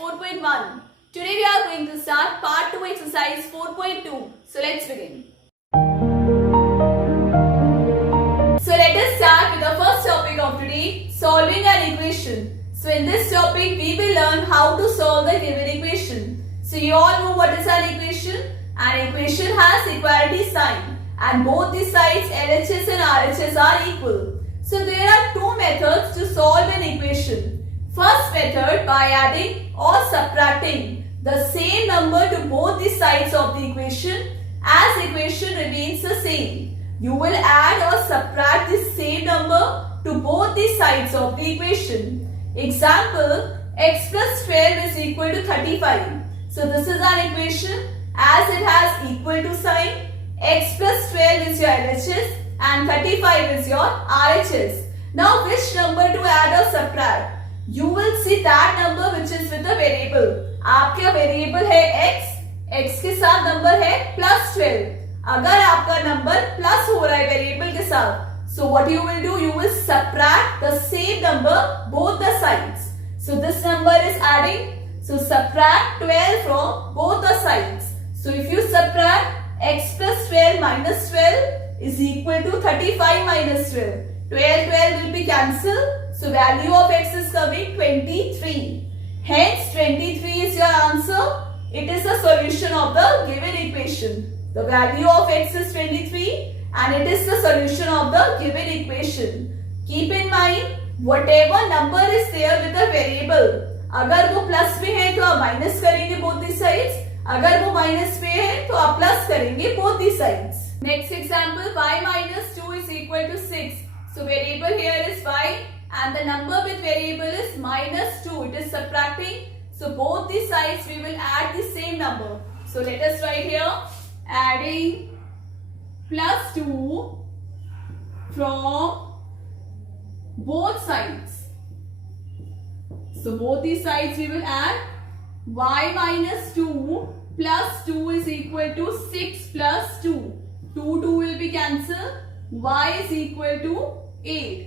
4.1. Today we are going to start part 2 exercise 4.2. So let's begin. So let us start with the first topic of today, solving an equation. So in this topic we will learn how to solve the given equation. So you all know what is an equation? An equation has equality sign and both the sides LHS and RHS are equal. So there are two methods to solve an equation. First method, by adding or subtracting the same number to both the sides of the equation as equation remains the same. You will add or subtract the same number to both the sides of the equation. Example, x plus 12 is equal to 35. So this is an equation as it has equal to sign. X plus 12 is your LHS and 35 is your RHS. Now which number to add or subtract? You will see that number which is with the variable. आपका variable है x, x के साथ number है plus 12. अगर आपका number plus हो रहा है variable के साथ, so what you will do? You will subtract the same number both the sides. So this number is adding. So subtract 12 from both the sides. So if you subtract x plus 12 minus 12 is equal to 35 minus 12. 12 will be cancelled. So value of x is coming 23. Hence 23 is your answer. It is the solution of the given equation. The value of x is 23 and it is the solution of the given equation. Keep in mind, whatever number is there with a variable, अगर वो plus में है तो आप minus करेंगे both the sides. अगर वो minus में है तो आप प्लस करेंगे both the sides. Next example, y minus 2 is equal to 6. So variable here is y and the number with variable is minus 2. It is subtracting. So both the sides we will add the same number. So let us write here adding plus 2 from both sides. So both the sides we will add y minus 2 plus 2 is equal to 6 plus 2. 2 will be cancelled. Y is equal to 8.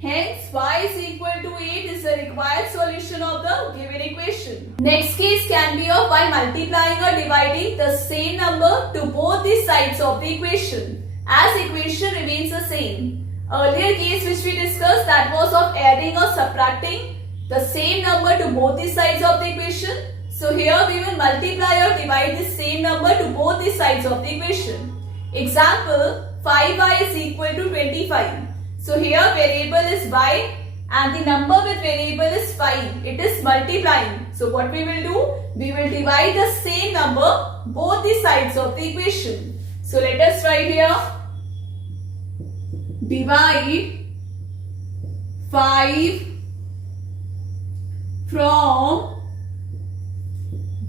Hence, y is equal to 8 is the required solution of the given equation. Next case can be of by multiplying or dividing the same number to both the sides of the equation as equation remains the same. Earlier case which we discussed, that was of adding or subtracting the same number to both the sides of the equation. So here we will multiply or divide the same number to both the sides of the equation. Example, 5y is equal to 25. So here variable is y and the number with variable is 5. It is multiplying. So what we will do? We will divide the same number both the sides of the equation. So let us write here divide 5 from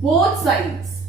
both sides.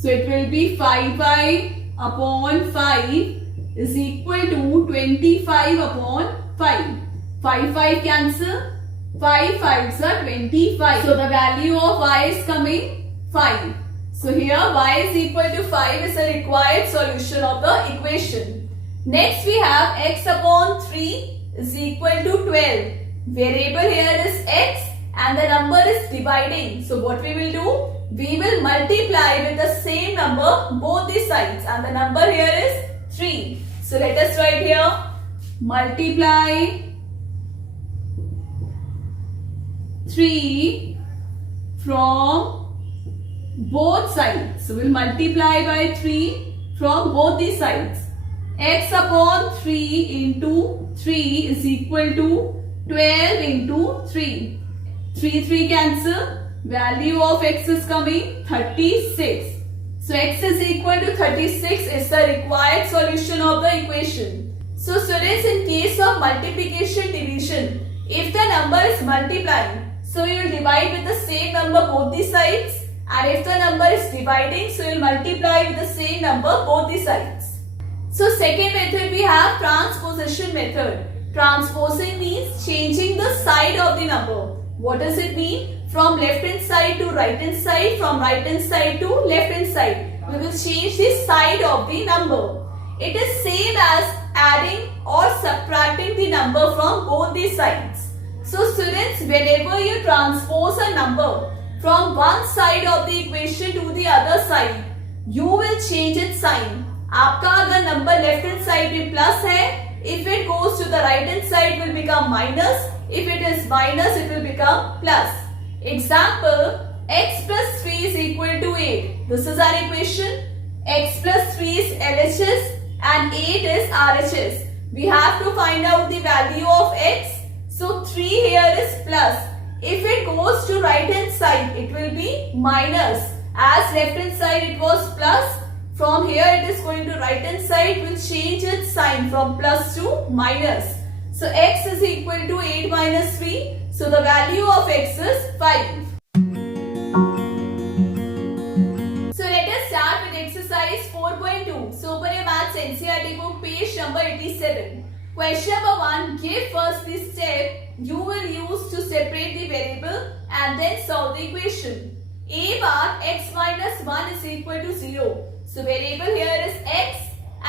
So it will be 5y upon 5 is equal to 25 upon 5. 5 cancel. 5 5s are 25. So the value of y is coming 5. So here y is equal to 5 is the required solution of the equation. Next we have x upon 3 is equal to 12. Variable here is x and the number is dividing. So what we will do? We will multiply with the same number both the sides and the number here is 3. So let us write here multiply 3 from both sides. So we'll multiply by 3 from both the sides. X upon 3 into 3 is equal to 12 into 3. 3 cancel. Value of x is coming 36. So x is equal to 36 is the required solution of the equation. So students, in case of multiplication division, if the number is multiplying, so you will divide with the same number both the sides, and if the number is dividing, so you will multiply with the same number both the sides. So second method we have transposition method. Transposing means changing the side of the number. What does it mean? From left hand side to right hand side, from right hand side to left hand side. We will change the side of the number. It is same as adding or subtracting the number from both the sides. So students, whenever you transpose a number from one side of the equation to the other side, you will change its sign. आपका अगर number left hand side में plus है, if it goes to the right hand side will become minus, if it is minus it will become plus. Example, x plus 3 is equal to 8. This is our equation. X plus 3 is LHS and 8 is RHS. We have to find out the value of x. So 3 here is plus. If it goes to right hand side, it will be minus. As left hand side it was plus, from here it is going to right hand side, will change its sign from plus to minus. So x is equal to 8 minus 3. So the value of x is 5. So let us start with exercise 4.2. So open your maths NCERT book, page number 87. Question number 1. Give first the step you will use to separate the variable and then solve the equation. A bar x minus 1 is equal to 0. So variable here is x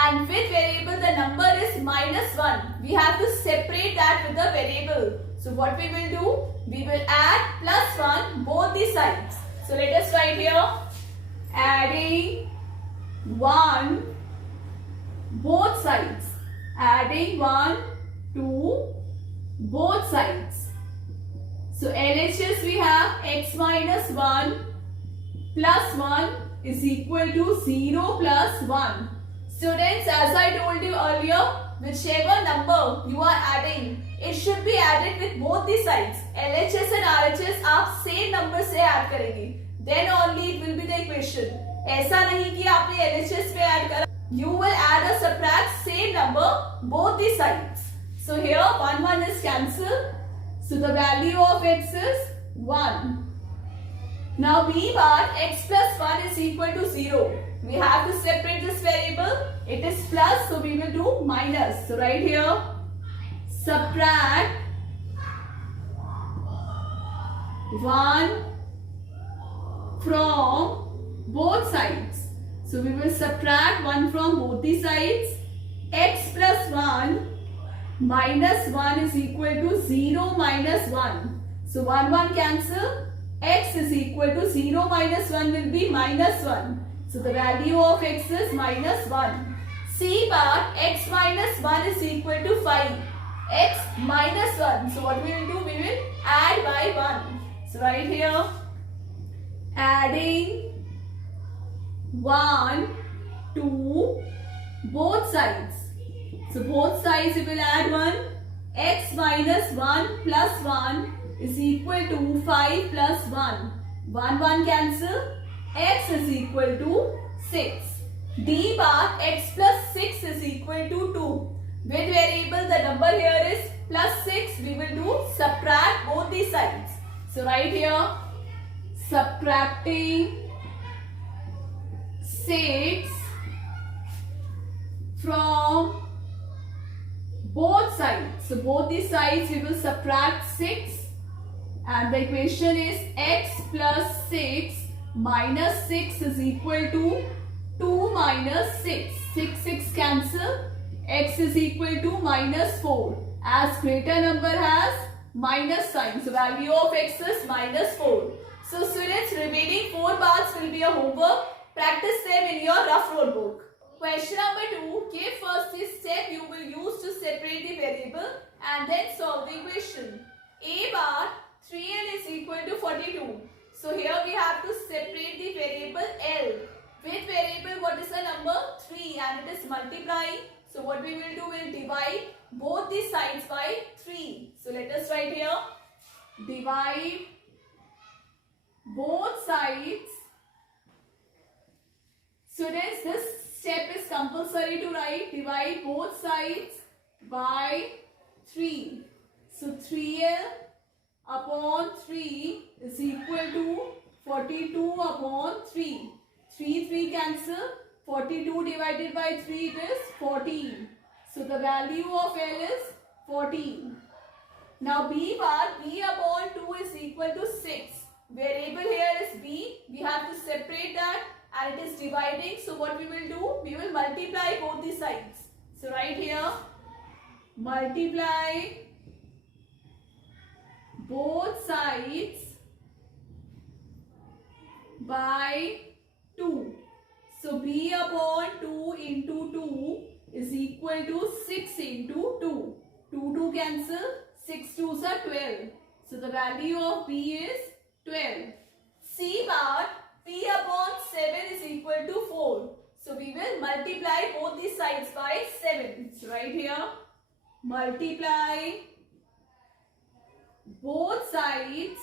and with variable the number is minus 1. We have to separate that with the variable. So what we will do? We will add plus 1 both the sides. So let us write here adding 1 both sides. Adding 1 to both sides. So LHS we have x minus 1 plus 1 is equal to 0 plus 1. Students, as I told you earlier, whichever number you are adding, it should be added with both the sides. LHS and RHS आप same number से add करेंगे. Then only it will be the equation. ऐसा नहीं कि आपने LHS पे add करा. You will add or subtract same number both the sides. So here 1 is cancelled. So the value of x is 1. Now b bar x plus 1 is equal to 0. We have to separate this variable. It is plus, so we will do minus. So right here, subtract 1 from both sides. So we will subtract 1 from both the sides. X plus 1 minus 1 is equal to 0 minus 1. So 1 cancel. X is equal to 0 minus 1 will be minus 1. So the value of x is minus 1. C bar x minus 1 is equal to 5. X minus 1. So what we will do? We will add by 1. So right here, adding 1 to both sides. So both sides we will add 1. X minus 1 plus 1 is equal to 5 plus 1. 1 cancel. X is equal to 6. D bar x plus 6 is equal to 2. With variable the number here is plus 6. We will do subtract both the sides. So right here, subtracting 6 from both sides. So both the sides we will subtract 6. And the equation is x plus 6 minus 6 is equal to 2 minus 6. 6 cancel. X is equal to minus 4. As greater number has minus sign. So value of x is minus 4. So students, remaining 4 parts will be a homework. Practice them in your rough notebook. Question number 2. Give first the step you will use to separate the variable and then solve the equation. A bar 3l is equal to 42. So here we have to separate the variable L. With variable what is the number? 3 and it is multiplying. So what we will do, we will divide both the sides by 3. So let us write here, divide both sides. Students, this step is compulsory to write. Divide both sides by 3. So 3l upon 3 is equal to 42 upon 3. 3 cancel. 42 divided by 3 it is 14. So the value of L is 14. Now B bar, B upon 2 is equal to 6. Variable here is B. We have to separate that and it is dividing. So what we will do? We will multiply both the sides. So right here, multiply both sides by 2. So b upon 2 into 2 is equal to 6 into 2. 2 cancel, 6 2s are 12. So the value of b is 12. C bar, p upon 7 is equal to 4. So we will multiply both these sides by 7. So right here, multiply both sides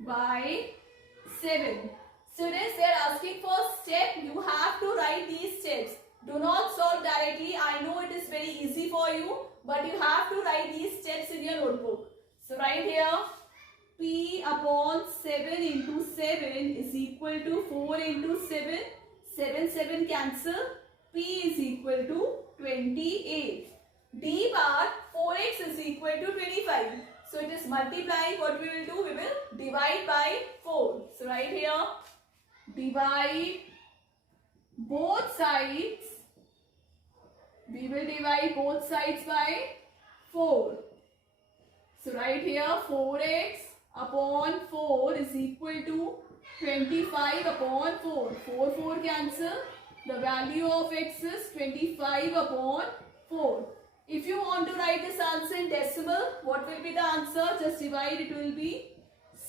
by 7. Students, they are asking for step. You have to write these steps. Do not solve directly. I know it is very easy for you, but you have to write these steps in your notebook. So right here, p upon 7 into 7 is equal to 4 into 7. 7 cancel. P is equal to 28. D bar 4x is equal to 25. So it is multiplying. What we will do? We will divide by 4. So right here, divide both sides. We will divide both sides by 4. So right here, 4x upon 4 is equal to 25 upon 4. 4 cancel. The value of x is 25 upon 4. If you want to write this answer in decimal, what will be the answer? Just divide, it will be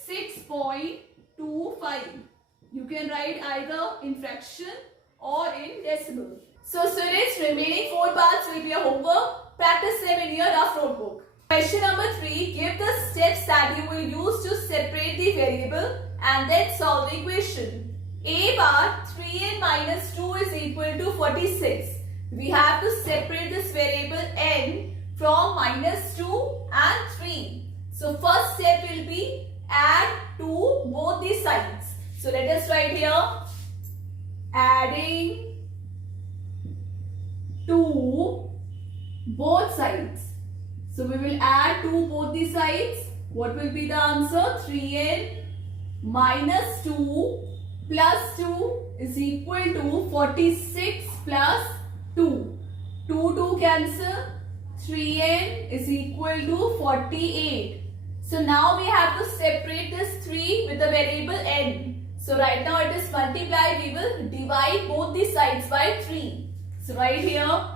6.25. You can write either in fraction or in decimal. So students, remaining 4 parts will be a homework. Practice them in your rough notebook. Question number 3. Give the steps that you will use to separate the variable and then solve the equation. A bar 3n minus 2 is equal to 46. We have to separate this variable n from minus 2 and 3. So first step will be add 2 both the sides. So let us write here adding 2 both sides. So we will add 2 both the sides. What will be the answer? 3n minus 2 plus 2 is equal to 46 plus 2. 2 cancel. 3n is equal to 48. So now we have to separate this 3 with the variable n. So right now it is multiplied. We will divide both the sides by 3. So right here,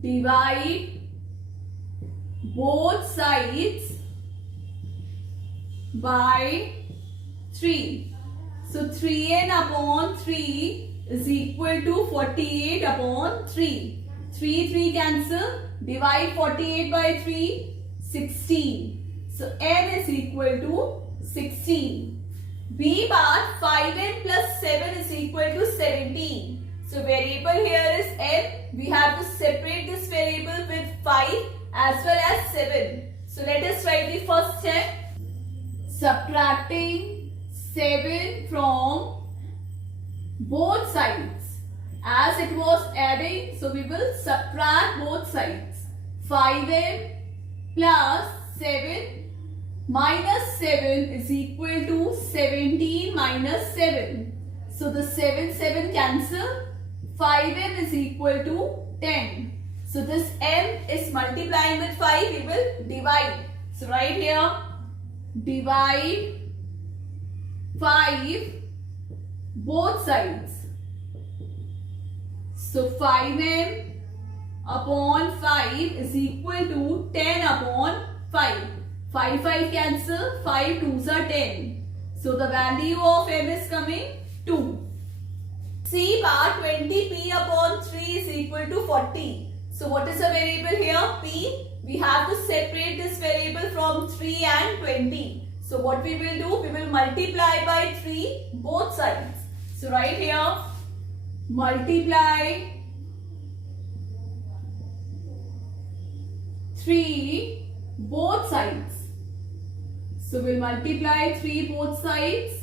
divide both sides by 3. So 3n upon 3 is equal to 48 upon 3. 3 cancel. Divide 48 by 3. 16. So n is equal to 16. B bar 5n plus 7 is equal to 17. So variable here is n. We have to separate this variable with 5 as well as 7. So let us write the first step. Subtracting 7 from both sides. As it was adding, so we will subtract both sides. 5n plus 7 minus 7 is equal to 17 minus 7. So the 7 cancel. 5m is equal to 10. So this m is multiplying with 5. We will divide. So right here, divide 5 both sides. So 5m upon 5 is equal to 10 upon 5. 5 cancel. 5 2s are 10. So the value of m is coming 2. C bar 20p upon 3 is equal to 40. So what is the variable here? P. We have to separate this variable from 3 and 20. So what we will do? We will multiply by 3 both sides. So right here, multiply 3 both sides. So we'll multiply 3 both sides.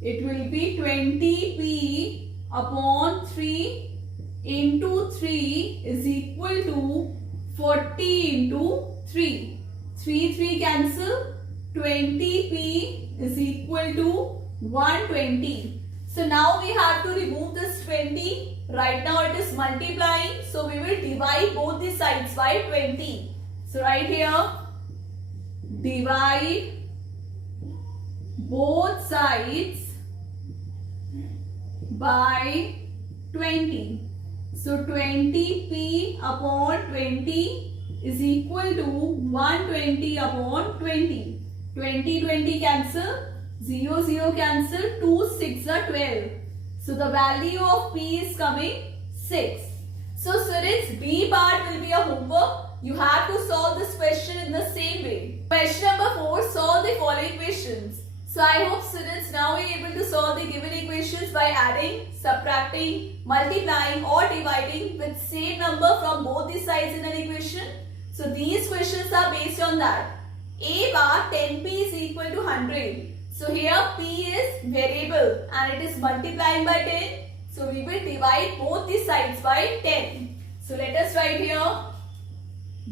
It will be 20p upon 3 into 3 is equal to 40 into 3. 3 cancel. 20p is equal to 120. So now we have to remove this 20. Right now it is multiplying. So we will divide both the sides by 20. So right here, divide both sides by 20. So 20p upon 20 is equal to 120 upon 20. 20 cancel, 0 cancel, 2 6 are 12. So the value of p is coming 6. So students, B part will be a homework. You have to solve this question in the same way. Question number 4, solve the following questions. So I hope students now are able to solve the given equations by adding, subtracting, multiplying or dividing with same number from both the sides in an equation. So these questions are based on that. A bar 10p is equal to 100. So here p is variable and it is multiplying by 10. So we will divide both the sides by 10. So let us write here,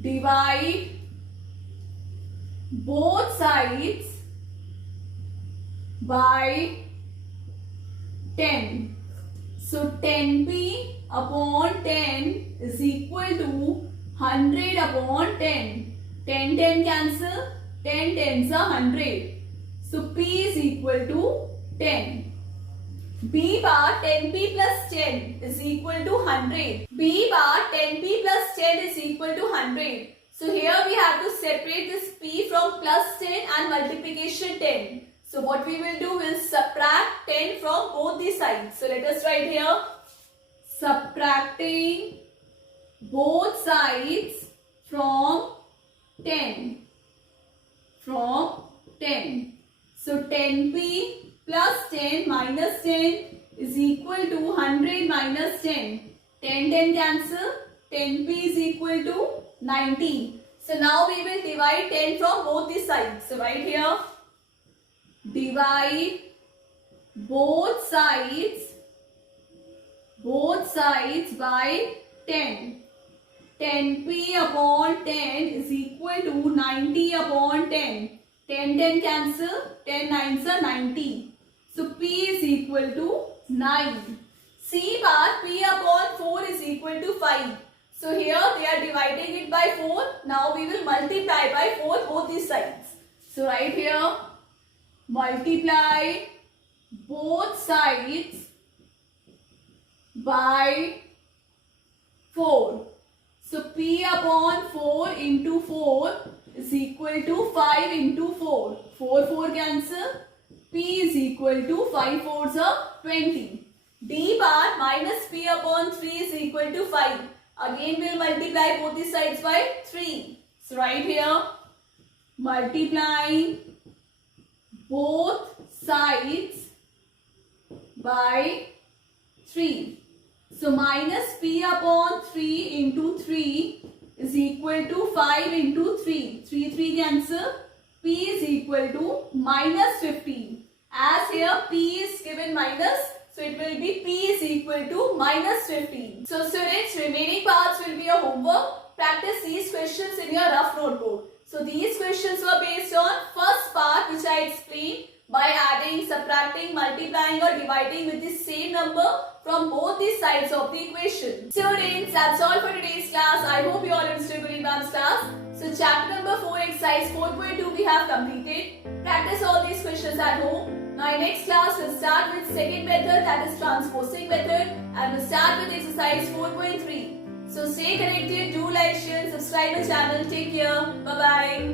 divide both sides by 10. So 10p upon 10 is equal to 100 upon 10. 10 cancel, 10 tens are 100. So p is equal to 10. B bar 10p plus 10 is equal to 100. B bar 10p plus 10 is equal to 100. So here we have to separate this p from plus 10 and multiplication 10. So what we will do is subtract 10 from both the sides. So let us write here, subtracting both sides from 10. From 10. So 10p plus 10 minus 10 is equal to 100 minus 10. 10 cancel. 10p is equal to 90. So now we will divide 10 from both the sides. So right here, divide both sides by 10. 10p upon 10 is equal to 90 upon 10. 10 cancel, 10 nines are 90. So p is equal to 9. C bar p upon 4 is equal to 5. So here they are dividing it by 4. Now we will multiply by 4 both these sides. So right here, multiply both sides by 4. So p upon 4 into 4 is equal to 5 into 4. 4 cancel. P is equal to 5 4s are 20. D bar minus p upon 3 is equal to 5. Again we will multiply both the sides by 3. So right here, multiplying both sides by 3. So minus p upon 3 into 3 is equal to 5 into 3. 3 cancel. P is equal to minus 15. As here p is given minus, so it will be p is equal to minus 15. So students, remaining parts will be a homework. Practice these questions in your rough notebook. So these questions were based on first part which I explained, by adding, subtracting, multiplying or dividing with the same number from both the sides of the equation. Students, that's all for today's class. I hope you all understood good advanced class. So chapter number 4 exercise 4.2 we have completed. Practice all these questions at home. Now in next class we'll start with second method, that is transposing method, and we'll start with exercise 4.3. So stay connected, do like, share, subscribe my channel. Take care. Bye bye.